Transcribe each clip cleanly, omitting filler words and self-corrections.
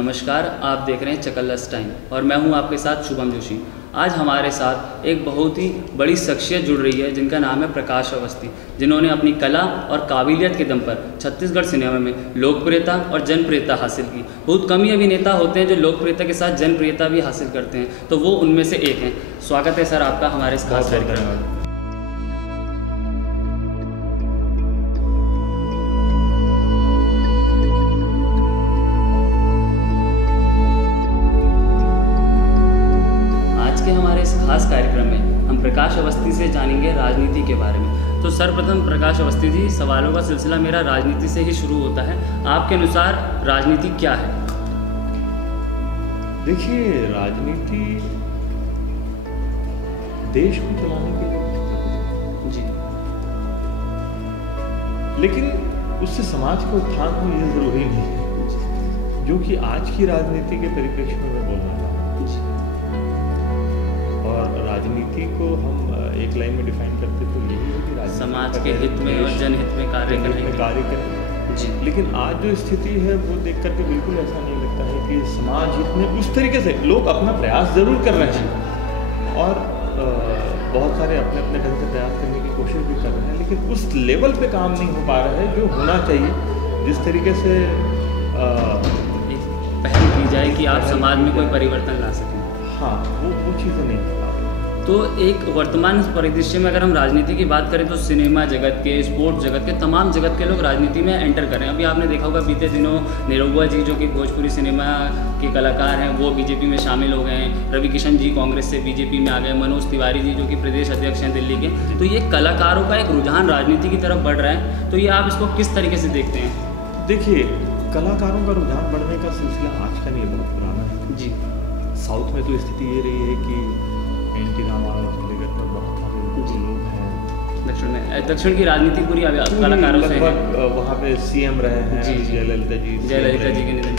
नमस्कार, आप देख रहे हैं चकल्लस टाइम और मैं हूं आपके साथ शुभम जोशी। आज हमारे साथ एक बहुत ही बड़ी शख्सियत जुड़ रही है जिनका नाम है प्रकाश अवस्थी, जिन्होंने अपनी कला और काबिलियत के दम पर छत्तीसगढ़ सिनेमा में लोकप्रियता और जनप्रियता हासिल की। बहुत कम ही अभिनेता होते हैं जो लोकप्रियता के साथ जनप्रियता भी हासिल करते हैं, तो वो उनमें से एक हैं। स्वागत है सर आपका हमारे इस खास कार्यक्रम में। खास कार्यक्रम में हम प्रकाश अवस्थी से जानेंगे राजनीति के बारे में। तो सर्वप्रथम प्रकाश अवस्थी जी, सवालों का सिलसिला मेरा राजनीति से ही शुरू होता है। आपके अनुसार राजनीति क्या है? देखिए, राजनीति देश को चलाने के लिए जी, लेकिन उससे समाज का उत्थान हो ये जरूरी नहीं है, जो कि आज की राजनीति के परिप्रेक्ष्य में मैं बोल रहा हूँ। और राजनीति को हम एक लाइन में डिफाइन करते तो यही है कि समाज के हित में और जनहित में कार्य करें जी। लेकिन आज जो स्थिति है वो देख करके बिल्कुल ऐसा नहीं लगता है कि समाज हित में उस तरीके से लोग अपना प्रयास जरूर कर रहे हैं और बहुत सारे अपने अपने ढंग से प्रयास करने की कोशिश भी कर रहे हैं, लेकिन उस लेवल पे काम नहीं हो पा रहा है जो होना चाहिए। जिस तरीके से पहल की जाए कि आप समाज में कोई परिवर्तन ला सकें, हाँ, वो चीज़ें नहीं हो पा रही। तो एक वर्तमान परिदृश्य में अगर हम राजनीति की बात करें तो सिनेमा जगत के, स्पोर्ट्स जगत के, तमाम जगत के लोग राजनीति में एंटर कर रहे हैं। अभी आपने देखा होगा बीते दिनों निरहुआ जी जो कि भोजपुरी सिनेमा के कलाकार हैं वो बीजेपी में शामिल हो गए हैं। रवि किशन जी कांग्रेस से बीजेपी में आ गए। मनोज तिवारी जी जो कि प्रदेश अध्यक्ष हैं दिल्ली के। तो ये कलाकारों का एक रुझान राजनीति की तरफ बढ़ रहा है, तो ये आप इसको किस तरीके से देखते हैं? देखिए, कलाकारों का रुझान बढ़ने का सिलसिला आज का नहीं, बहुत पुराना है जी। साउथ में तो स्थिति ये रही है कि एनटी रामाराव से लेकर पर बहुत सारे लोग हैं। दक्षिण की राजनीति पूरी कलाकारों से है। वहाँ पे सीएम रहे हैं जयललिता जी के निधन,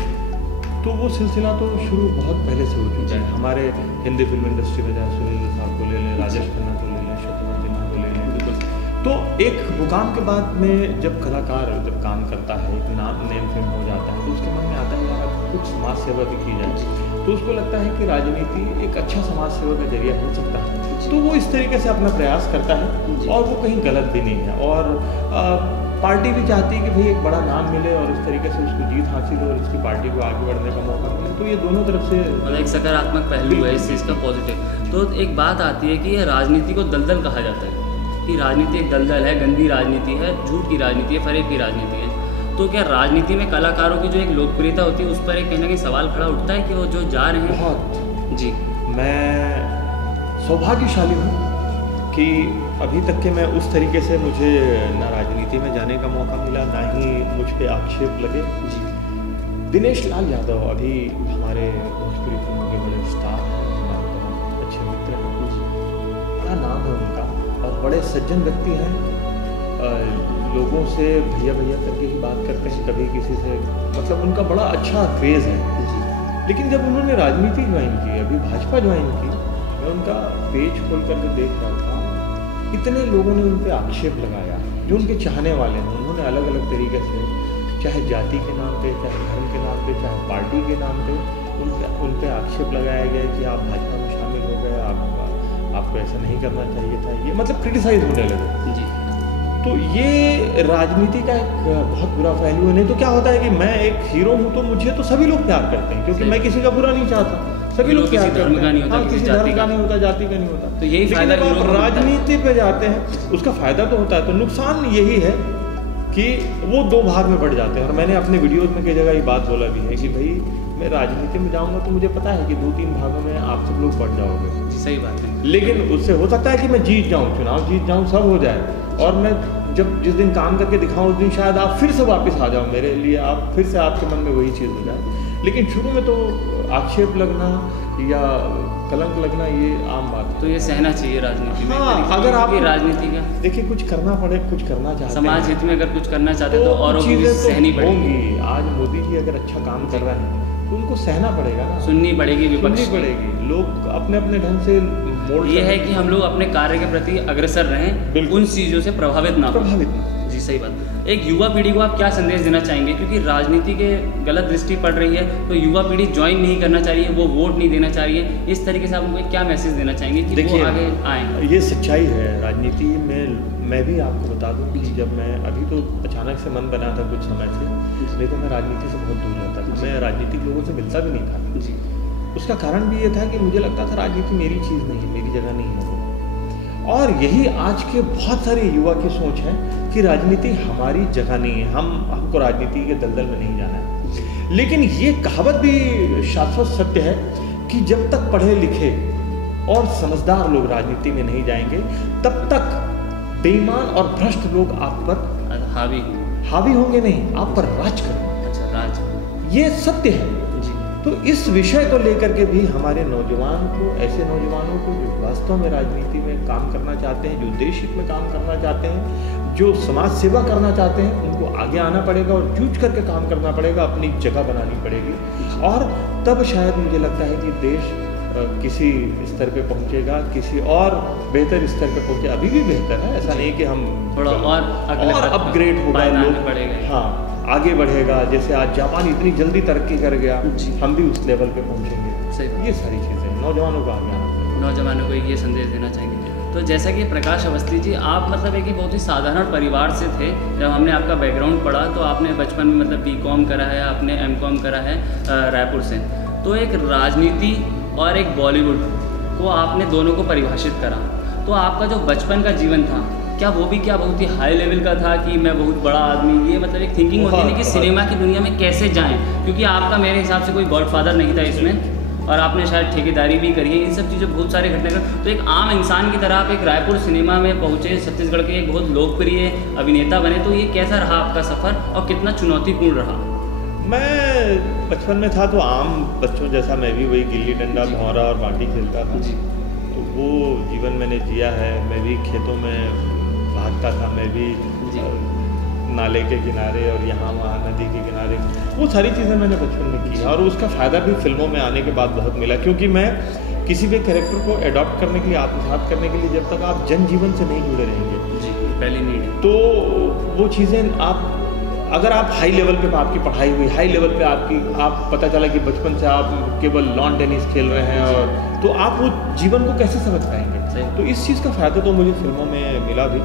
तो वो सिलसिला तो शुरू बहुत पहले से हो चुका है। हमारे हिंदी फिल्म इंडस्ट्री में चाहे सुनील साहब को ले लें, राजेश खन्ना को ले लें, शत्रुघ्न सिन्हा को ले लें, तो एक मुकाम के बाद में जब कलाकार जब काम करता है, एक नेम फिल्म हो जाता है, तो उसके मन में आता है यार कुछ समाज सेवा भी की जाए, तो उसको लगता है कि राजनीति एक अच्छा समाज सेवा का जरिया हो सकता है। तो वो इस तरीके से अपना प्रयास करता है और वो कहीं गलत भी नहीं है। और पार्टी भी चाहती है कि भाई एक बड़ा नाम मिले और इस तरीके से उसको जीत हासिल हो और उसकी पार्टी को आगे बढ़ने का मौका मिले। तो ये दोनों तरफ से मतलब एक सकारात्मक पहलू है इस चीज़ का, पॉजिटिव। तो एक बात आती है कि यह राजनीति को दलदल कहा जाता है कि राजनीति एक दलदल है, गंदी राजनीति है, झूठ की राजनीति है, फरेब की राजनीति है। तो क्या राजनीति में कलाकारों की जो एक लोकप्रियता होती है उस पर एक कहीं ना कहीं सवाल खड़ा उठता है कि वो जो जा रहे हैं? बहुत जी। मैं सौभाग्यशाली हूँ कि अभी तक के मैं उस तरीके से मुझे ना राजनीति में जाने का मौका मिला, ना ही मुझ पे आक्षेप लगे। जी। दिनेश लाल यादव अभी हमारे भोजपुरी फिल्मों के बड़े स्टार हैं, हमारे अच्छे मित्र हैं, बड़ा नाम है उनका और बड़े सज्जन व्यक्ति हैं। लोगों से भैया भैया करके ही बात करते हैं, कभी किसी से, मतलब उनका बड़ा अच्छा क्रेज़ है। लेकिन जब उन्होंने राजनीति ज्वाइन की, अभी भाजपा ज्वाइन की, मैं उनका पेज खोल करके देख रहा था, इतने लोगों ने उन पर आक्षेप लगाया जो उनके चाहने वाले हैं। उन्होंने अलग अलग तरीके से, चाहे जाति के नाम पे, चाहे धर्म के नाम पे, चाहे पार्टी के नाम पे, उन पे आक्षेप लगाया गया कि आप भाजपा में शामिल हो गए, आपको ऐसा नहीं करना चाहिए था, ये मतलब क्रिटिसाइज होने लगे। जी। तो ये राजनीति का एक बहुत बुरा पहलू है। नहीं तो क्या होता है कि मैं एक हीरो हूँ तो मुझे तो सभी लोग प्यार करते हैं, क्योंकि मैं किसी का बुरा नहीं चाहता, सभी लोग प्यार करते हैं। हाँ, किसी धर्म का नहीं होता, जाति का नहीं होता। तो यही फायदा जब आप राजनीति पे जाते हैं उसका फायदा तो होता है, तो नुकसान यही है कि वो दो भाग में बढ़ जाते हैं। और मैंने अपने वीडियोज में कई जगह ये बात बोला भी है कि भाई मैं राजनीति में जाऊंगा तो मुझे पता है कि 2-3 भागों में आप सब लोग बढ़ जाओगे। सही बात है। लेकिन उससे हो सकता है कि मैं जीत जाऊँ, चुनाव जीत जाऊँ, सब हो जाए, और मैं जब जिस दिन काम करके दिखाऊं उस दिन शायद आप फिर से वापस आ जाओ मेरे लिए, आप फिर से आपके मन में वही चीज़ हो जाए। लेकिन शुरू में तो आक्षेप लगना या कलंक लगना ये आम बात है। तो ये सहना चाहिए राजनीति में। हाँ, अगर आप राजनीति का देखिए कुछ करना पड़े, कुछ करना चाहते हैं, समाज हित में अगर कुछ करना चाहते हैं तो औरों को सहनी पड़ेगी। आज मोदी जी अगर अच्छा काम कर रहे हैं तो उनको सहना पड़ेगा ना, सुननी पड़ेगी, विपक्ष सुननी पड़ेगी। लोग अपने अपने ढंग से ये है कि हम लोग अपने कार्य के प्रति अग्रसर रहें, उन चीज़ों से प्रभावित ना। जी, सही बात। एक युवा पीढ़ी को आप क्या संदेश देना चाहेंगे, क्योंकि राजनीति के गलत दृष्टि पड़ रही है, तो युवा पीढ़ी ज्वाइन नहीं करना चाह रही है, वो वोट नहीं देना चाह रही है, इस तरीके से आप उनको क्या मैसेज देना चाहेंगे कि वो आगे आएँ? ये सच्चाई है राजनीति में। मैं भी आपको बता दूं कि जब मैं अभी तो अचानक से मन बना था कुछ समय से, नहीं तो मैं राजनीति से बहुत दूर रहता था, मैं राजनीतिक लोगों से मिलता भी नहीं था जी। उसका कारण भी ये था कि मुझे लगता था राजनीति मेरी चीज़ नहीं है, मेरी जगह नहीं है वो। और यही आज के बहुत सारे युवा की सोच है कि राजनीति हमारी जगह नहीं है, हमको राजनीति के दलदल में नहीं जाना है। लेकिन ये कहावत भी शाश्वत सत्य है कि जब तक पढ़े लिखे और समझदार लोग राजनीति में नहीं जाएंगे, तब तक बेईमान और भ्रष्ट लोग आप पर हावी होंगे नहीं, आप पर राज करेंगे। अच्छा, राज, ये सत्य है जी। तो इस विषय को लेकर के भी हमारे नौजवान को, ऐसे नौजवानों को जो वास्तव में राजनीति में काम करना चाहते हैं, जो देश हित में काम करना चाहते हैं, जो समाज सेवा करना चाहते हैं, उनको आगे आना पड़ेगा और जूझ करके काम करना पड़ेगा, अपनी जगह बनानी पड़ेगी। और तब शायद मुझे लगता है कि देश किसी स्तर पे पहुंचेगा, किसी और बेहतर स्तर पे पहुंचे। अभी भी बेहतर है, ऐसा नहीं कि हम थोड़ा और अपग्रेड होगा, लोग हाँ आगे बढ़ेगा। जैसे आज जापान इतनी जल्दी तरक्की कर गया, हम भी उस लेवल पे पहुंचेंगे। सही, ये सारी चीज़ें नौजवानों को आगे आना पड़ेगा। नौजवानों को ये संदेश देना चाहेंगे। तो जैसा कि प्रकाश अवस्थी जी, आप मतलब एक बहुत ही साधारण परिवार से थे। जब हमने आपका बैकग्राउंड पढ़ा तो आपने बचपन में मतलब BCom करा है, आपने MCom करा है रायपुर से। तो एक राजनीति और एक बॉलीवुड को आपने दोनों को परिभाषित करा, तो आपका जो बचपन का जीवन था, क्या वो भी क्या बहुत ही हाई लेवल का था कि मैं बहुत बड़ा आदमी, ये मतलब एक थिंकिंग होती है कि सिनेमा की दुनिया में कैसे जाएं? क्योंकि आपका मेरे हिसाब से कोई गॉडफादर नहीं था इसमें, और आपने शायद ठेकेदारी भी करी है, इन सब चीज़ें बहुत सारे घटनाक्रम। तो एक आम इंसान की तरह आप एक रायपुर सिनेमा में पहुँचे, छत्तीसगढ़ के एक बहुत लोकप्रिय अभिनेता बने, तो ये कैसा रहा आपका सफ़र और कितना चुनौतीपूर्ण रहा? मैं बचपन में था तो आम बच्चों जैसा मैं भी वही गिल्ली डंडा, भौरा और बाटी खेलता था जी। तो वो जीवन मैंने जिया है। मैं भी खेतों में भागता था, मैं भी नाले के किनारे और यहाँ वहाँ नदी के किनारे, वो सारी चीज़ें मैंने बचपन में की। और उसका फ़ायदा भी फिल्मों में आने के बाद बहुत मिला, क्योंकि मैं किसी भी कैरेक्टर को अडॉप्ट करने के लिए, आत्मसात करने के लिए, जब तक आप जनजीवन से नहीं जुड़े रहेंगे जी, पहली नीड, तो वो चीज़ें आप, अगर आप हाई लेवल पे आपकी पढ़ाई हुई, हाई लेवल पे आप पता चला कि बचपन से आप केवल लॉन टेनिस खेल रहे हैं, और तो आप वो जीवन को कैसे समझ पाएंगे? तो इस चीज़ का फ़ायदा तो मुझे फिल्मों में मिला भी,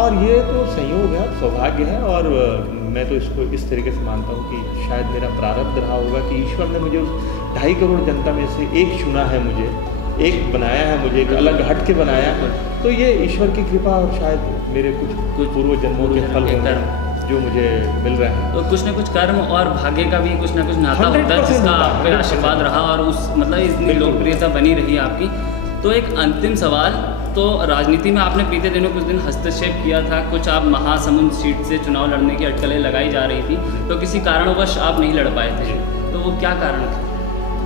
और ये तो संयोग है, सौभाग्य है। और मैं तो इसको इस तरीके से मानता हूँ कि शायद मेरा प्रारब्ध रहा होगा कि ईश्वर ने मुझे उस 2.5 करोड़ जनता में से एक चुना है, मुझे एक बनाया है, मुझे एक अलग हट के बनाया है। तो ये ईश्वर की कृपा और शायद मेरे कुछ पूर्व जन्मों के फल होंगे जो मुझे मिल रहे हैं। तो कुछ ना कुछ कर्म और भाग्य का भी कुछ ना कुछ नाता होता है, जिसका आप पे आशीर्वाद रहा और उस मतलब इतनी लोकप्रियता बनी रही आपकी। तो एक अंतिम सवाल, तो राजनीति में आपने बीते दिनों कुछ दिन हस्तक्षेप किया था, कुछ आप महासमुंद सीट से चुनाव लड़ने की अटकलें लगाई जा रही थी, तो किसी कारणवश आप नहीं लड़ पाए थे, तो वो क्या कारण था?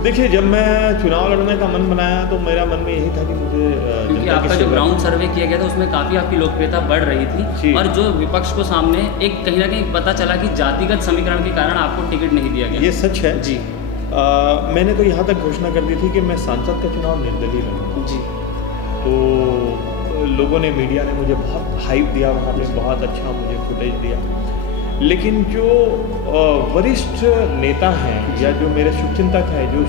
देखिए, जब मैं चुनाव लड़ने का मन बनाया तो मेरा मन में यही था कि मुझे, क्योंकि आपका जो ग्राउंड सर्वे किया गया था उसमें काफ़ी आपकी लोकप्रियता बढ़ रही थी, और जो विपक्ष को सामने एक कहीं ना कहीं पता चला कि जातिगत समीकरण के कारण आपको टिकट नहीं दिया गया। ये सच है जी। मैंने तो यहाँ तक घोषणा कर दी थी कि मैं सांसद का चुनाव निर्दलीय लड़ूंगा जी। तो लोगों ने, मीडिया ने मुझे बहुत हाइप दिया, वहाँ पे बहुत अच्छा मुझे फुटेज दिया, लेकिन जो वरिष्ठ नेता हैं या जो मेरे शुभचिंतक हैं, जो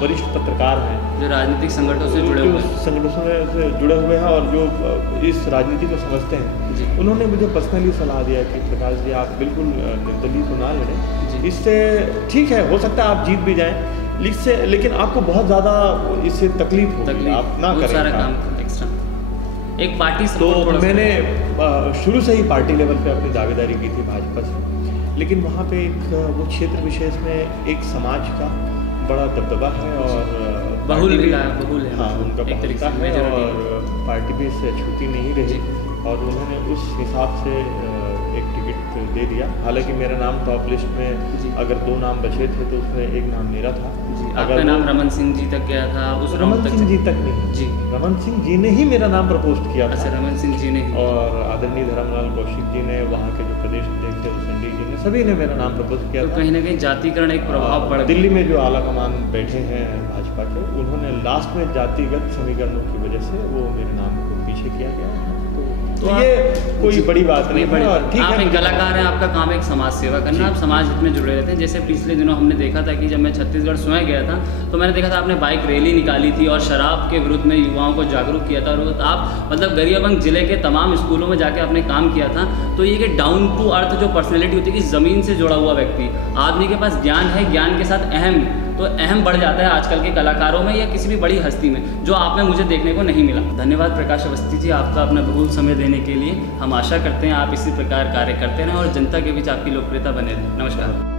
वरिष्ठ पत्रकार हैं, जो राजनीतिक संगठनों से जुड़े हुए हैं और जो इस राजनीति को समझते हैं, उन्होंने मुझे पर्सनली सलाह दिया कि प्रकाश जी, आप बिल्कुल निर्दलीय तो ना लड़ें, इससे ठीक है, हो सकता है आप जीत भी जाएं, लेकिन आपको बहुत ज़्यादा इससे तकलीफ होगी, आप ना करें एक पार्टी। तो मैंने शुरू से ही पार्टी लेवल पे अपनी दावेदारी की थी भाजपा से, लेकिन वहाँ पे एक वो क्षेत्र विशेष में एक समाज का बड़ा दबदबा है और बहुल है, हाँ, उनका बहुलता है और पार्टी भी इससे छूती नहीं रही, और उन्होंने उस हिसाब से एक टिकट दे दिया। हालांकि मेरा नाम टॉप लिस्ट में अगर 2 नाम बचे थे तो उसमें एक नाम मेरा था। आपका नाम रमन सिंह जी तक गया था, उस रमन सिंह जी तक नहीं जी, रमन सिंह जी ने ही मेरा नाम प्रपोज किया था। अच्छा, रमन सिंह जी ने, और आदरणीय धर्मलाल कौशिक जी ने, वहाँ के जो प्रदेश अध्यक्ष थे संडी जी ने, सभी ने मेरा नाम प्रपोज किया था। कहीं ना कहीं जातिकरण एक प्रभाव पड़, दिल्ली में जो आला कमान बैठे हैं भाजपा के, उन्होंने लास्ट में जातिगत समीकरणों की वजह से वो मेरे नाम को पीछे किया गया है। तो तो ये कोई बड़ी बात नहीं है। और ठीक आप है, एक कलाकार हैं, आपका काम एक समाज सेवा करना, आप समाज हित में जुड़े रहते हैं। जैसे पिछले दिनों हमने देखा था कि जब मैं छत्तीसगढ़ स्वयं गया था तो मैंने देखा था आपने बाइक रैली निकाली थी और शराब के विरुद्ध में युवाओं को जागरूक किया था, और आप मतलब गरियाबंद जिले के तमाम स्कूलों में जाके आपने काम किया था। तो ये कि डाउन टू अर्थ जो पर्सनैलिटी होती है कि ज़मीन से जुड़ा हुआ व्यक्ति, आदमी के पास ज्ञान है, ज्ञान के साथ अहम बढ़ जाता है आजकल के कलाकारों में या किसी भी बड़ी हस्ती में, जो आप में मुझे देखने को नहीं मिला। धन्यवाद प्रकाश अवस्थी जी, आपका अपना बहुल समय देने के लिए। हम आशा करते हैं आप इसी प्रकार कार्य करते रहें और जनता के बीच आपकी लोकप्रियता बने रहे। नमस्कार।